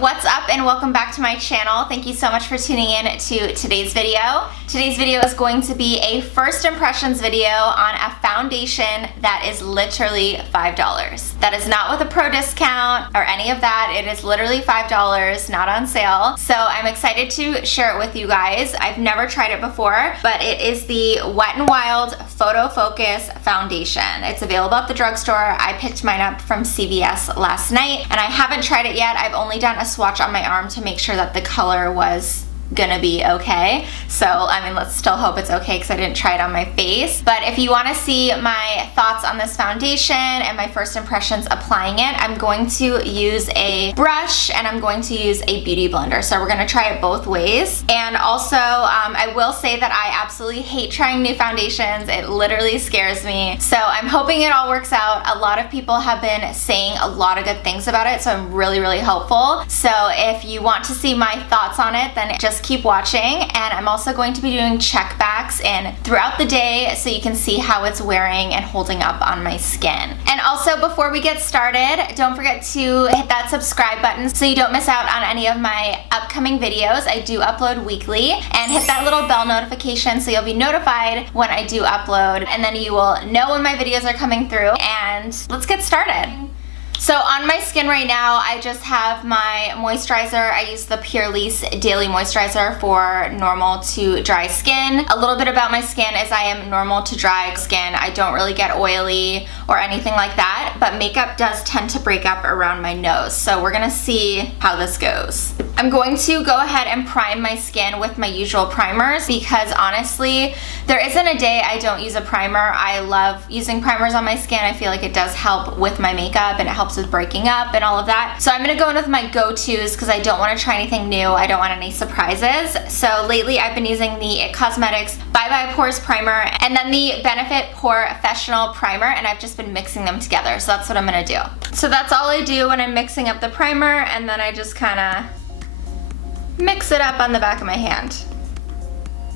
what's up and welcome back to my channel. Thank you so much for tuning in to today's video. Today's video is going to be a first impressions video on a foundation that is literally $5. That is not with a pro discount or any of that. It is literally $5, not on sale. So I'm excited to share it with you guys. I've never tried it before, but it is the Wet n Wild Photo Focus Foundation. It's available at the drugstore. I picked mine up from CVS last night and I haven't tried it yet. I've only done a swatch on my arm to make sure that the color was gonna be okay. So I mean, let's still hope it's okay because I didn't try it on my face. But if you want to see my thoughts on this foundation and my first impressions applying it, I'm going to use a brush and I'm going to use a beauty blender. So we're gonna try it both ways. And also I will say that I absolutely hate trying new foundations. It literally scares me. So I'm hoping it all works out. A lot of people have been saying a lot of good things about it, so I'm really hopeful. So if you want to see my thoughts on it, then just keep watching. And I'm also going to be doing check backs in throughout the day so you can see how it's wearing and holding up on my skin. And also, before we get started, don't forget to hit that subscribe button so you don't miss out on any of my upcoming videos. I do upload weekly, and hit that little bell notification so you'll be notified when I do upload, and then you will know when my videos are coming through. And let's get started. So on my skin right now, I just have my moisturizer. I use the Pure Daily Moisturizer for normal to dry skin. A little bit about my skin is I am normal to dry skin. I don't really get oily or anything like that, but makeup does tend to break up around my nose. So we're gonna see how this goes. I'm going to go ahead and prime my skin with my usual primers because honestly, there isn't a day I don't use a primer. I love using primers on my skin. I feel like it does help with my makeup and it helps with breaking up and all of that. So I'm gonna go in with my go-tos because I don't want to try anything new. I don't want any surprises. So lately I've been using the IT Cosmetics Bye Bye Pores Primer and then the Benefit Porefessional Primer, and I've just been mixing them together. So that's what I'm gonna do. So that's all I do when I'm mixing up the primer, and then I just kinda mix it up on the back of my hand.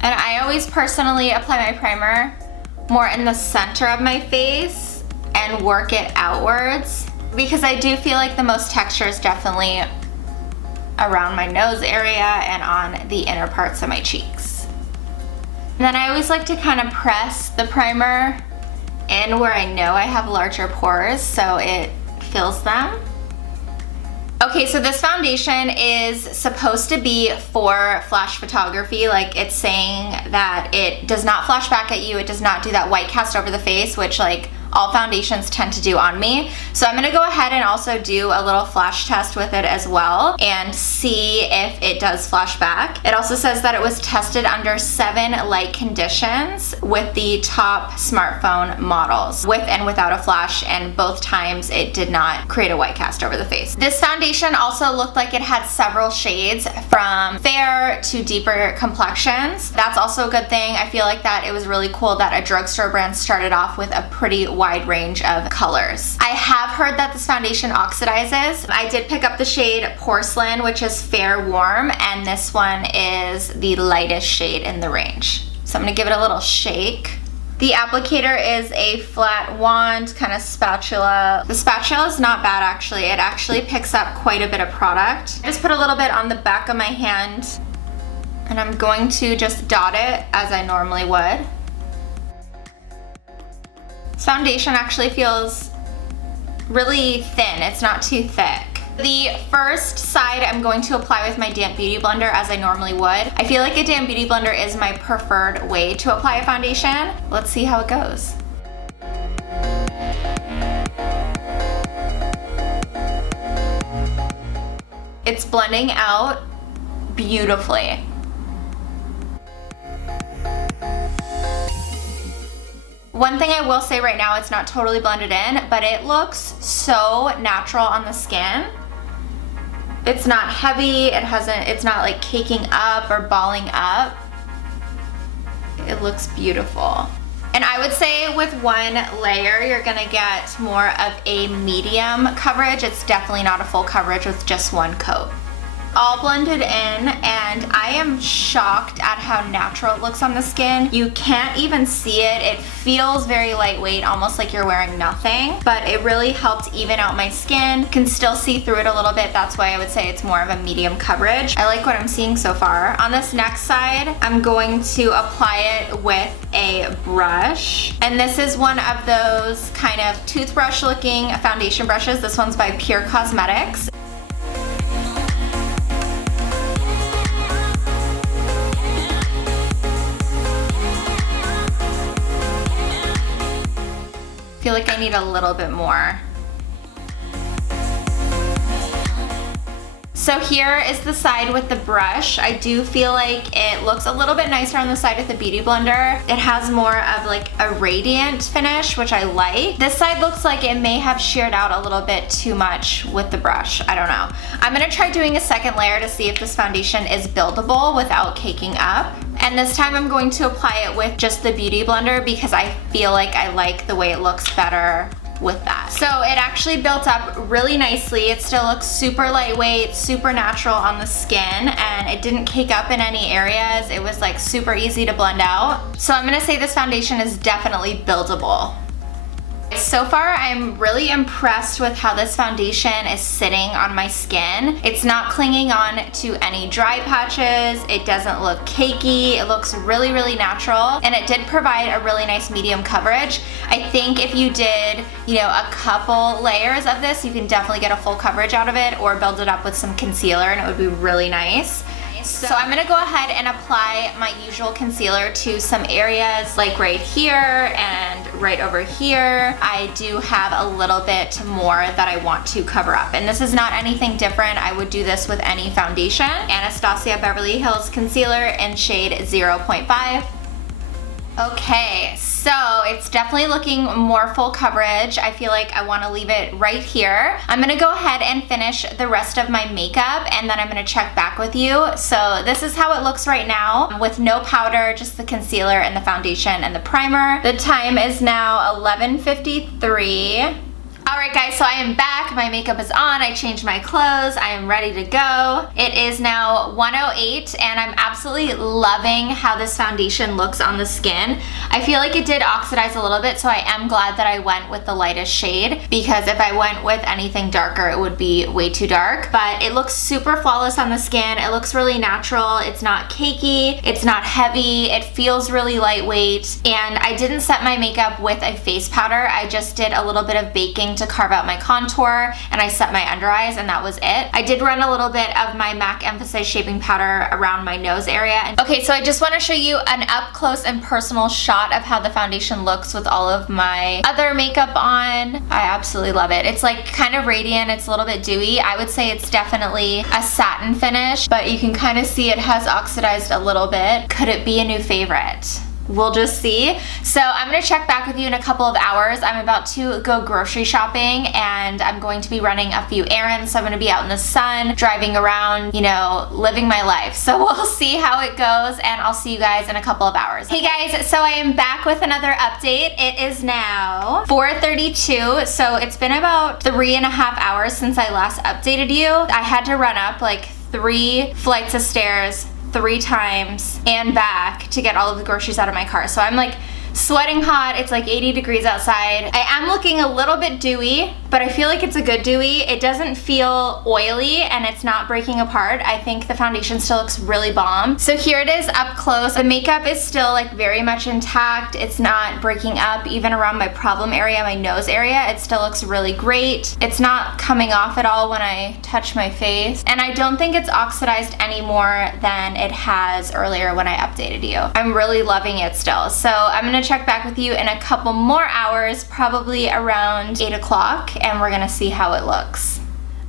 And I always personally apply my primer more in the center of my face and work it outwards because I do feel like the most texture is definitely around my nose area and on the inner parts of my cheeks. And then I always like to kind of press the primer in where I know I have larger pores so it fills them. Okay, so this foundation is supposed to be for flash photography. Like, it's saying that it does not flash back at you. It does not do that white cast over the face, which like all foundations tend to do on me. So I'm gonna go ahead and also do a little flash test with it as well and see if it does flash back. It also says that it was tested under 7 light conditions with the top smartphone models, with and without a flash, and both times it did not create a white cast over the face. This foundation also looked like it had several shades from fair to deeper complexions. That's also a good thing. I feel like that it was really cool that a drugstore brand started off with a pretty wide range of colors. I have heard that this foundation oxidizes. I did pick up the shade Porcelain, which is fair warm, and this one is the lightest shade in the range. So I'm gonna give it a little shake. The applicator is a flat wand, kind of spatula. The spatula is not bad actually. It actually picks up quite a bit of product. I just put a little bit on the back of my hand and I'm going to just dot it as I normally would. This foundation actually feels really thin. It's not too thick. The first side I'm going to apply with my damp beauty blender as I normally would. I feel like a damp beauty blender is my preferred way to apply a foundation. Let's see how it goes. It's blending out beautifully. One thing I will say right now, it's not totally blended in, but it looks so natural on the skin. It's not heavy, it's not like caking up or balling up. It looks beautiful. And I would say with one layer, you're gonna get more of a medium coverage. It's definitely not a full coverage with just one coat. all blended in, and I am shocked at how natural it looks on the skin. You can't even see it. It feels very lightweight, almost like you're wearing nothing, but it really helped even out my skin. Can still see through it a little bit. That's why I would say it's more of a medium coverage. I like what I'm seeing so far. On this next side, I'm going to apply it with a brush, and this is one of those kind of toothbrush looking foundation brushes. This one's by Pure Cosmetics. I feel like I need a little bit more. So here is the side with the brush. I do feel like it looks a little bit nicer on the side with the Beauty Blender. It has more of like a radiant finish, which I like. This side looks like it may have sheared out a little bit too much with the brush. I don't know. I'm gonna try doing a second layer to see if this foundation is buildable without caking up. And this time I'm going to apply it with just the Beauty Blender because I feel like I like the way it looks better with that. So it actually built up really nicely. It still looks super lightweight, super natural on the skin, and it didn't cake up in any areas. It was like super easy to blend out. So I'm gonna say this foundation is definitely buildable. So far, I'm really impressed with how this foundation is sitting on my skin. It's not clinging on to any dry patches. It doesn't look cakey. It looks really, really natural, and it did provide a really nice medium coverage. I think if you did, you know, a couple layers of this, you can definitely get a full coverage out of it, or build it up with some concealer, and it would be really nice. So I'm gonna go ahead and apply my usual concealer to some areas like right here and right over here. I do have a little bit more that I want to cover up, and this is not anything different. I would do this with any foundation. Anastasia Beverly Hills Concealer in shade 0.5. Okay, so it's definitely looking more full coverage. I feel like I want to leave it right here. I'm gonna go ahead and finish the rest of my makeup, and then I'm gonna check back with you. So this is how it looks right now with no powder, just the concealer and the foundation and the primer. The time is now 11:53. Alright guys, so I am back. My makeup is on. I changed my clothes. I am ready to go. It is now 1:08, and I'm absolutely loving how this foundation looks on the skin. I feel like it did oxidize a little bit, so I am glad that I went with the lightest shade, because if I went with anything darker, it would be way too dark. But it looks super flawless on the skin. It looks really natural. It's not cakey. It's not heavy. It feels really lightweight. And I didn't set my makeup with a face powder. I just did a little bit of baking to carve out my contour, and I set my under eyes, and that was it. I did run a little bit of my MAC Emphasize Shaping Powder around my nose area. Okay, so I just want to show you an up close and personal shot of how the foundation looks with all of my other makeup on. I absolutely love it. It's like kind of radiant. It's a little bit dewy. I would say it's definitely a satin finish, but you can kind of see it has oxidized a little bit. Could it be a new favorite? We'll just see. So I'm gonna check back with you in a couple of hours. I'm about to go grocery shopping, and I'm going to be running a few errands. So I'm gonna be out in the sun, driving around, you know, living my life. So we'll see how it goes, and I'll see you guys in a couple of hours. Hey guys, so I am back with another update. It is now 4:32, so it's been about 3.5 hours since I last updated you. I had to run up like 3 flights of stairs 3 times and back to get all of the groceries out of my car. So I'm like sweating hot. It's like 80 degrees outside. I am looking a little bit dewy, but I feel like it's a good dewy. It doesn't feel oily, and it's not breaking apart. I think the foundation still looks really bomb. So here it is up close. The makeup is still like very much intact. It's not breaking up even around my problem area, my nose area. It still looks really great. It's not coming off at all when I touch my face, and I don't think it's oxidized any more than it has earlier when I updated you. I'm really loving it still. So I'm gonna check back with you in a couple more hours, probably around 8 o'clock, and we're gonna see how it looks.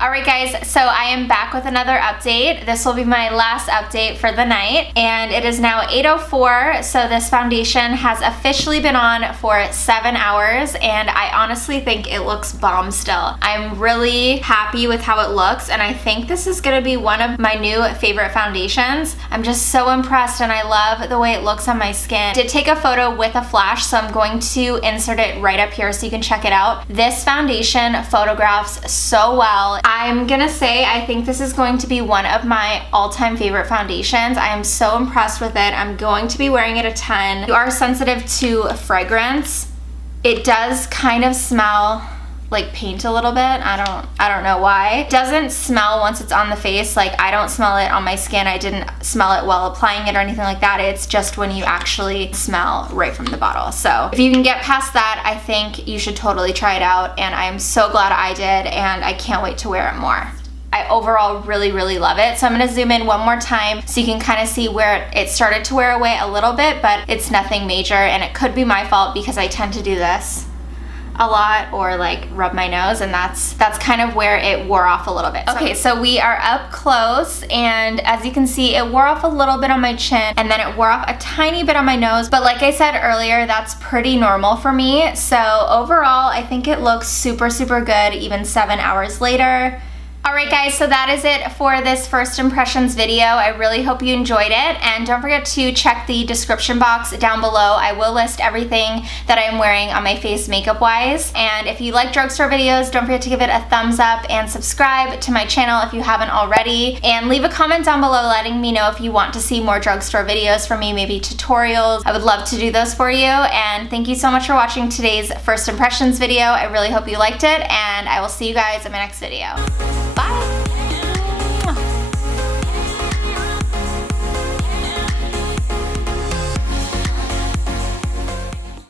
Alright guys, so I am back with another update. This will be my last update for the night, and it is now 8:04, so this foundation has officially been on for 7 hours, and I honestly think it looks bomb still. I'm really happy with how it looks, and I think this is gonna be one of my new favorite foundations. I'm just so impressed, and I love the way it looks on my skin. I did take a photo with a flash, so I'm going to insert it right up here so you can check it out. This foundation photographs so well. I'm gonna say I think this is going to be one of my all-time favorite foundations. I am so impressed with it. I'm going to be wearing it a ton. If you are sensitive to fragrance, it does kind of smell like paint a little bit. I don't know why. It doesn't smell once it's on the face. Like, I don't smell it on my skin. I didn't smell it while applying it or anything like that. It's just when you actually smell right from the bottle. So if you can get past that, I think you should totally try it out, and I am so glad I did, and I can't wait to wear it more. I overall really, really love it. So I'm gonna zoom in one more time so you can kind of see where it started to wear away a little bit, but it's nothing major, and it could be my fault because I tend to do this a lot, or like rub my nose, and that's kind of where it wore off a little bit. Okay, so we are up close, and as you can see, it wore off a little bit on my chin, and then it wore off a tiny bit on my nose, but like I said earlier, that's pretty normal for me. So overall, I think it looks super, super good even 7 hours later. Alright guys, so that is it for this first impressions video. I really hope you enjoyed it, and don't forget to check the description box down below. I will list everything that I'm wearing on my face makeup wise, and if you like drugstore videos, don't forget to give it a thumbs up and subscribe to my channel if you haven't already, and leave a comment down below letting me know if you want to see more drugstore videos from me, maybe tutorials. I would love to do those for you, and thank you so much for watching today's first impressions video. I really hope you liked it, and I will see you guys in my next video. Bye!